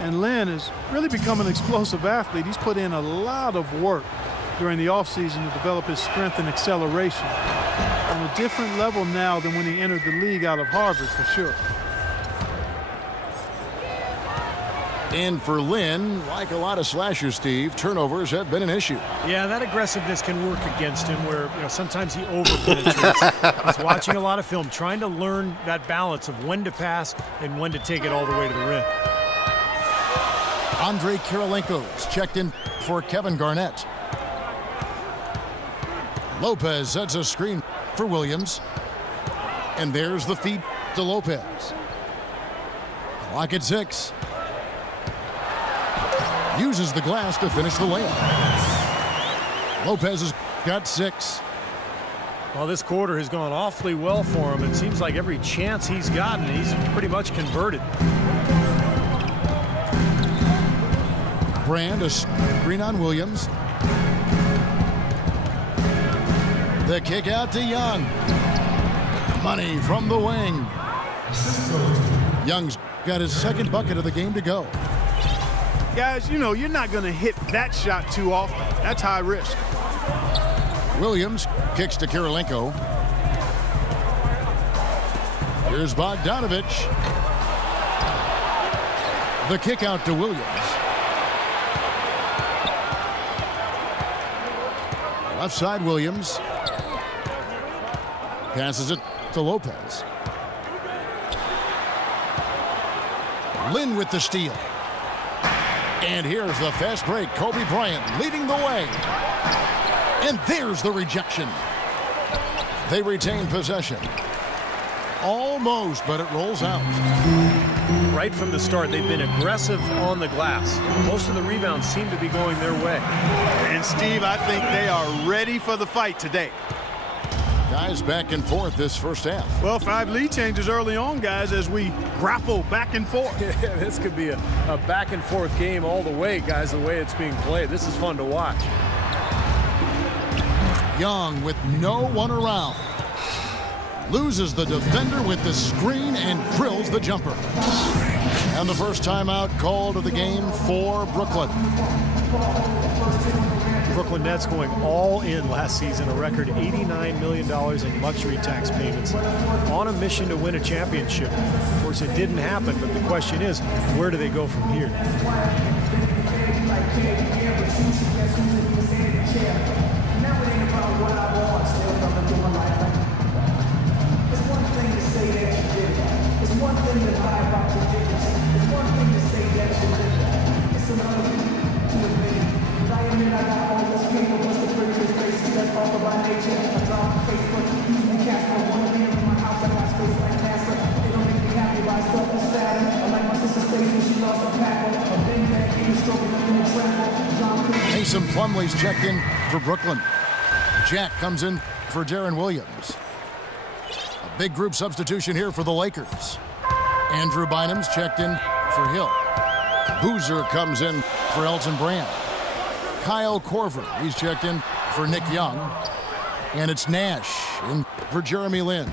And Lynn has really become an explosive athlete. He's put in a lot of work during the offseason to develop his strength and acceleration. On a different level now than when he entered the league out of Harvard, for sure. And for Lynn, like a lot of slashers, Steve, turnovers have been an issue. Yeah, that aggressiveness can work against him where, sometimes he over-penetrates. He's watching a lot of film, trying to learn that balance of when to pass and when to take it all the way to the rim. Andrei Kirilenko's checked in for Kevin Garnett. Lopez sets a screen for Williams. And there's the feed to Lopez. Clock at 6. Uses the glass to finish the layup. Lopez has got 6. Well, this quarter has gone awfully well for him. It seems like every chance he's gotten, he's pretty much converted. Brand, a screen on Williams. The kick out to Young. Money from the wing. Young's got his second bucket of the game to go. Guys, you're not going to hit that shot too often. That's high risk. Williams kicks to Kirilenko. Here's Bogdanovich. The kick out to Williams. Left side, Williams. Passes it to Lopez. Lynn with the steal. And here's the fast break. Kobe Bryant leading the way. And there's the rejection. They retain possession. Almost, but it rolls out. Right from the start, they've been aggressive on the glass. Most of the rebounds seem to be going their way. And Steve, I think they are ready for the fight today. Guys back and forth this first half. Well, 5 lead changes early on, guys, as we grapple back and forth. Yeah, this could be a back and forth game all the way, guys, the way it's being played. This is fun to watch. Young with no one around. Loses the defender with the screen and drills the jumper. And the first timeout called of the game for Brooklyn. Brooklyn Nets going all in last season, a record $89 million in luxury tax payments on a mission to win a championship. Of course, it didn't happen, but the question is, where do they go from here? Mason Plumlee's checked in for Brooklyn. Jack comes in for Deron Williams. A big group substitution here for the Lakers. Andrew Bynum's checked in for Hill. Boozer comes in for Elton Brand. Kyle Korver, he's checked in for Nick Young. And it's Nash in for Jeremy Lin.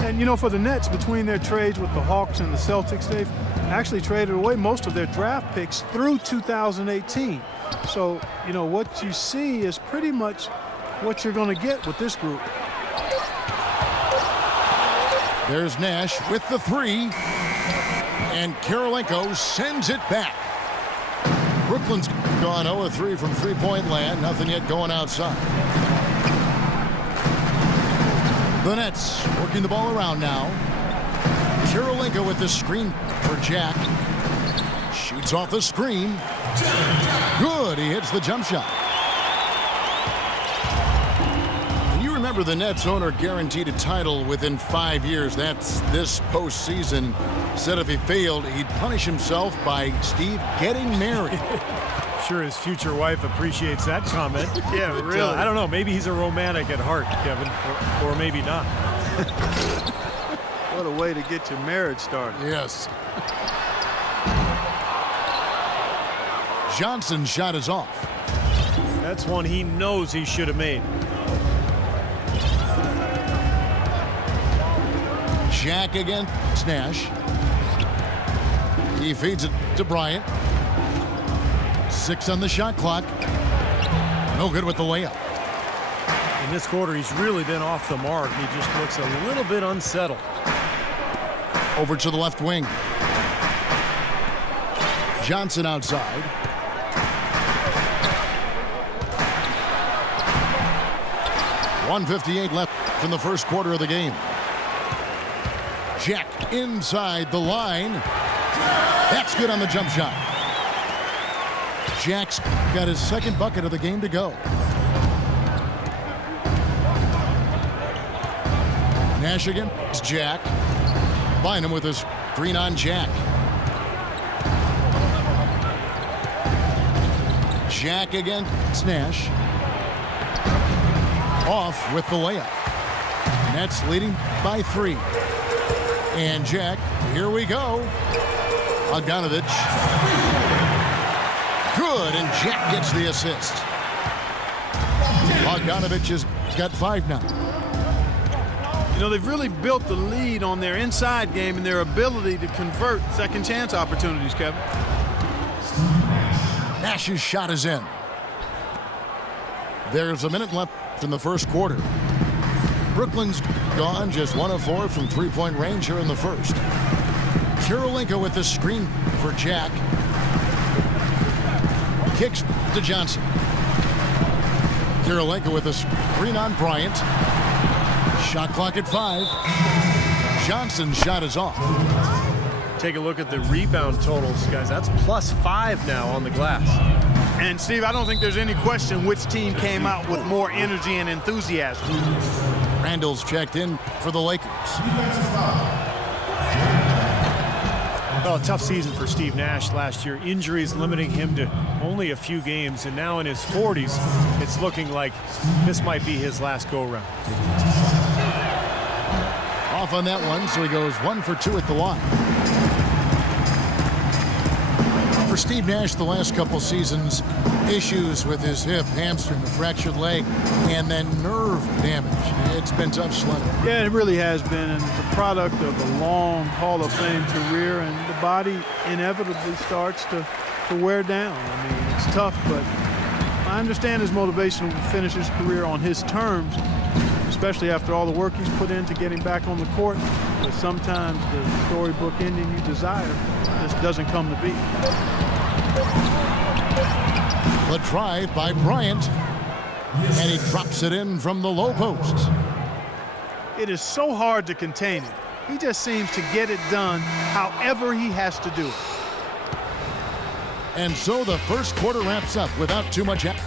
And, for the Nets, between their trades with the Hawks and the Celtics, they've actually traded away most of their draft picks through 2018. So, what you see is pretty much what you're going to get with this group. There's Nash with the 3. And Kirilenko sends it back. Brooklyn's gone 0-3 from three-point land. Nothing yet going outside. The Nets working the ball around now. Kirilenko with the screen for Jack. Shoots off the screen. Good. He hits the jump shot. And you remember the Nets owner guaranteed a title within 5 years. That's this postseason. Said if he failed, he'd punish himself by, Steve, getting married. Sure his future wife appreciates that comment. Yeah, really. I don't know. Maybe he's a romantic at heart, Kevin, or maybe not. What a way to get your marriage started. Yes. Johnson's shot is off. That's one he knows he should have made. Jack against Nash. He feeds it to Bryant. 6 on the shot clock. No good with the layup. In this quarter, he's really been off the mark. He just looks a little bit unsettled. Over to the left wing. Johnson outside. .158 left from the first quarter of the game. Jack inside the line. That's good on the jump shot. Jack's got his second bucket of the game to go. Nash against Jack. Bynum with his screen on Jack. Jack against Nash. Off with the layup. Nets leading by 3. And Jack, here we go. Bogdanovich. Good, and Jack gets the assist. Bogdanovich has got 5 now. You know, they've really built the lead on their inside game and their ability to convert second chance opportunities, Kevin. Nash's shot is in. There's a minute left in the first quarter. Brooklyn's gone just 1 of 4 from three-point range here in the first. Kirilenko with the screen for Jack. Kicks to Johnson. Kirilenko with a screen on Bryant. Shot clock at 5. Johnson's shot is off. Take a look at the rebound totals, guys. That's +5 now on the glass. And Steve, I don't think there's any question which team came out with more energy and enthusiasm. Randall's checked in for the Lakers. Well, a tough season for Steve Nash last year. Injuries limiting him to only a few games, and now in his 40s, it's looking like this might be his last go-around. Off on that one, so he goes 1 for 2 at the line. For Steve Nash, the last couple seasons, issues with his hip, hamstring, a fractured leg, and then nerve damage. It's been tough sledding. Yeah, it really has been, and it's a product of a long Hall of Fame career, and the body inevitably starts to wear down. I mean, it's tough, but I understand his motivation to finish his career on his terms, especially after all the work he's put in to get him back on the court. But sometimes the storybook ending you desire just doesn't come to be. The try by Bryant, and he drops it in from the low post. It is so hard to contain him. He just seems to get it done however he has to do it. And so the first quarter wraps up without too much action.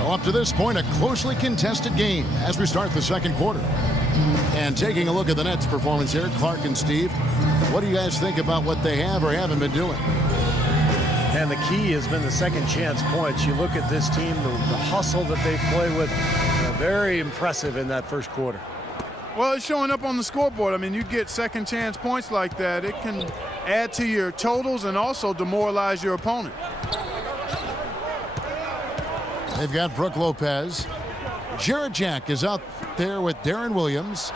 Up to this point, a closely contested game as we start the second quarter. And taking a look at the Nets' performance here, Clark and Steve, what do you guys think about what they have or haven't been doing? And the key has been the second chance points. You look at this team, the hustle that they play with, very impressive in that first quarter. Well, it's showing up on the scoreboard. I mean, you get second chance points like that, it can add to your totals and also demoralize your opponent. They've got Brook Lopez. Jarrett Jack is out there with Darren Williams.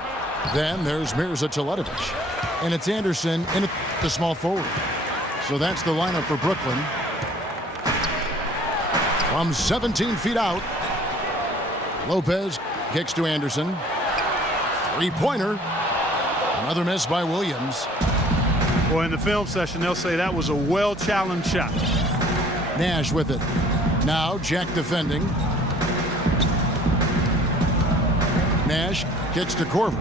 Then there's Mirza Teletovic. And it's Anderson in the small forward. So that's the lineup for Brooklyn. From 17 feet out, Lopez kicks to Anderson. Three-pointer. Another miss by Williams. Well, in the film session, they'll say that was a well-challenged shot. Nash with it. Now Jack defending. Nash kicks to Korver.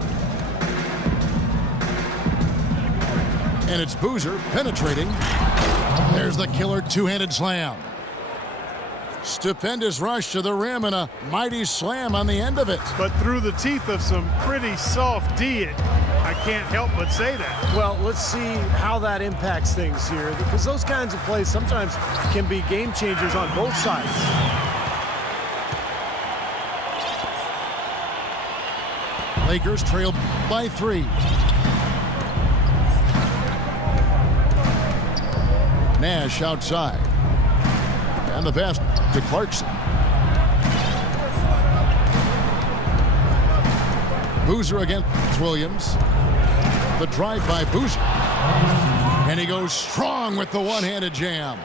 And it's Boozer penetrating. There's the killer two-handed slam. Stupendous rush to the rim and a mighty slam on the end of it. But through the teeth of some pretty soft D, I can't help but say that. Well, let's see how that impacts things here, because those kinds of plays sometimes can be game changers on both sides. Lakers trail by 3. Nash outside. And the pass to Clarkson. Boozer against Williams. The drive by Boozer. And he goes strong with the one-handed jam.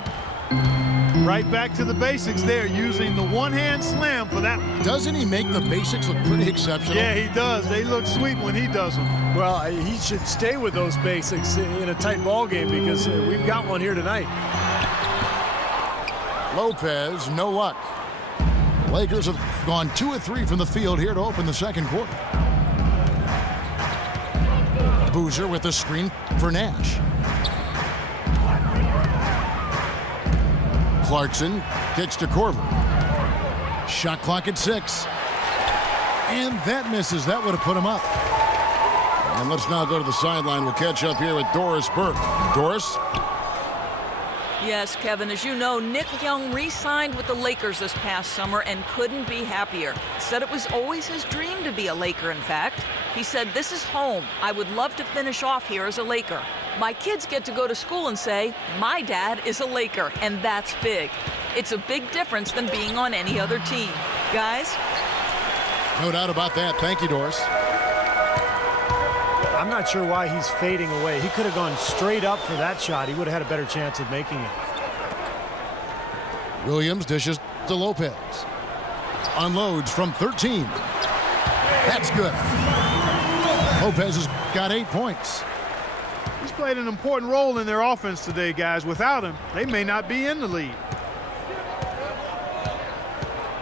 Right back to the basics there, using the one-hand slam for that one. Doesn't he make the basics look pretty exceptional? Yeah, he does. They look sweet when he does them. Well, he should stay with those basics in a tight ball game because we've got one here tonight. Lopez, no luck. The Lakers have gone 2 of 3 from the field here to open the second quarter. Boozer with the screen for Nash. Clarkson kicks to Korver. Shot clock at 6. And that misses. That would have put him up. And let's now go to the sideline. We'll catch up here with Doris Burke. Doris? Yes, Kevin, as you know, Nick Young re-signed with the Lakers this past summer and couldn't be happier. Said it was always his dream to be a Laker, in fact. He said, "This is home. I would love to finish off here as a Laker. My kids get to go to school and say, my dad is a Laker, and that's big. It's a big difference than being on any other team." Guys? No doubt about that. Thank you, Doris. I'm not sure why he's fading away. He could have gone straight up for that shot. He would have had a better chance of making it. Williams dishes to Lopez. Unloads from 13. That's good. Lopez has got 8 points. He's played an important role in their offense today, guys. Without him, they may not be in the lead.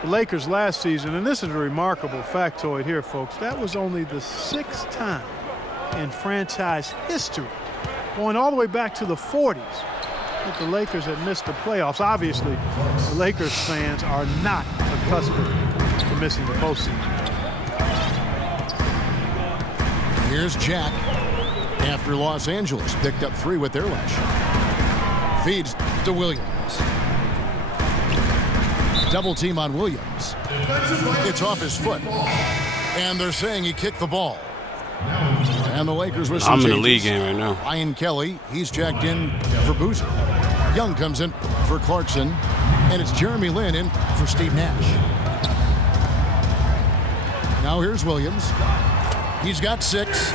The Lakers last season, and this is a remarkable factoid here, folks, that was only the 6th time in franchise history, going all the way back to the 40s, that the Lakers had missed the playoffs. Obviously, the Lakers fans are not accustomed to missing the postseason. Here's Jack after Los Angeles picked up 3 with their last shot. Feeds to Williams. Double team on Williams. It's off his foot. And they're saying he kicked the ball. And the Lakers with some I'm in changes. the league game right now. Ryan Kelly, he's jacked in for Boozer. Young comes in for Clarkson. And it's Jeremy Lin in for Steve Nash. Now here's Williams. He's got 6.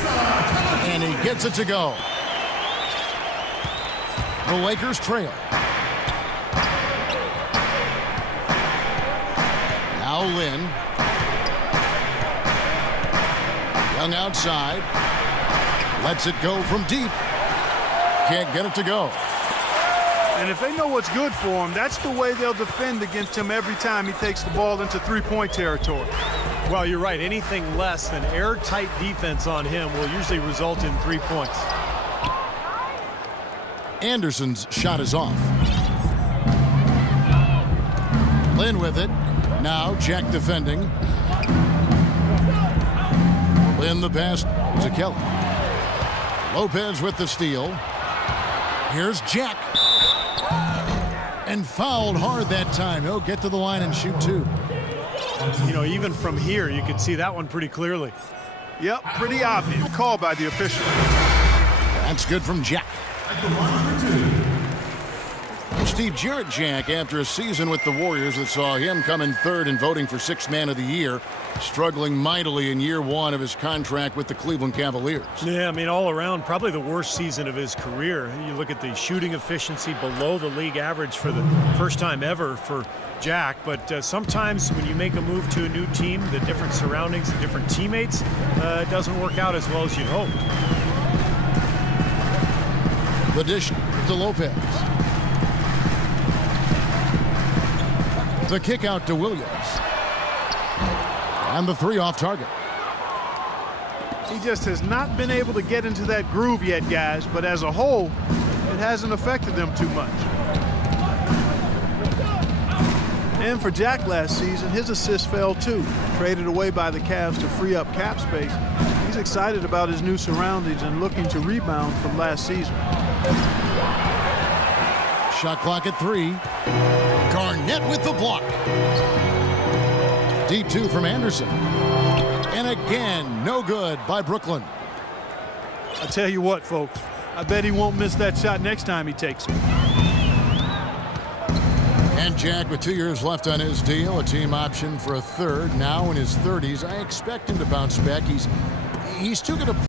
And he gets it to go. The Lakers trail. Now Lin. Young outside. Lets it go from deep. Can't get it to go. And if they know what's good for him, that's the way they'll defend against him every time he takes the ball into three-point territory. Well, you're right. Anything less than airtight defense on him will usually result in 3 points. Anderson's shot is off. Lin with it. Now Jack defending. Lin the pass to Kelly. Lopez with the steal. Here's Jack. And fouled hard that time. He'll get to the line and shoot 2. You know, even from here, you can see that one pretty clearly. Yep, pretty obvious. Call by the official. That's good from Jack. Steve Jarrett-Jack, after a season with the Warriors that saw him come in 3rd in voting for 6th man of the year, struggling mightily in year 1 of his contract with the Cleveland Cavaliers. Yeah, I mean, all around, probably the worst season of his career. You look at the shooting efficiency below the league average for the first time ever for Jack, but sometimes when you make a move to a new team, the different surroundings, the different teammates, it doesn't work out as well as you'd hoped. The dish to Lopez. The kick out to Williams. And the 3 off target. He just has not been able to get into that groove yet, guys, but as a whole, it hasn't affected them too much. And for Jack last season, his assists fell too. Traded away by the Cavs to free up cap space. He's excited about his new surroundings and looking to rebound from last season. Shot clock at 3. Garnett with the block. Deep 2 from Anderson. And again, no good by Brooklyn. I tell you what, folks, I bet he won't miss that shot next time he takes it. And Jack with 2 years left on his deal, a team option for a 3rd, now in his 30s. I expect him to bounce back. He's still going to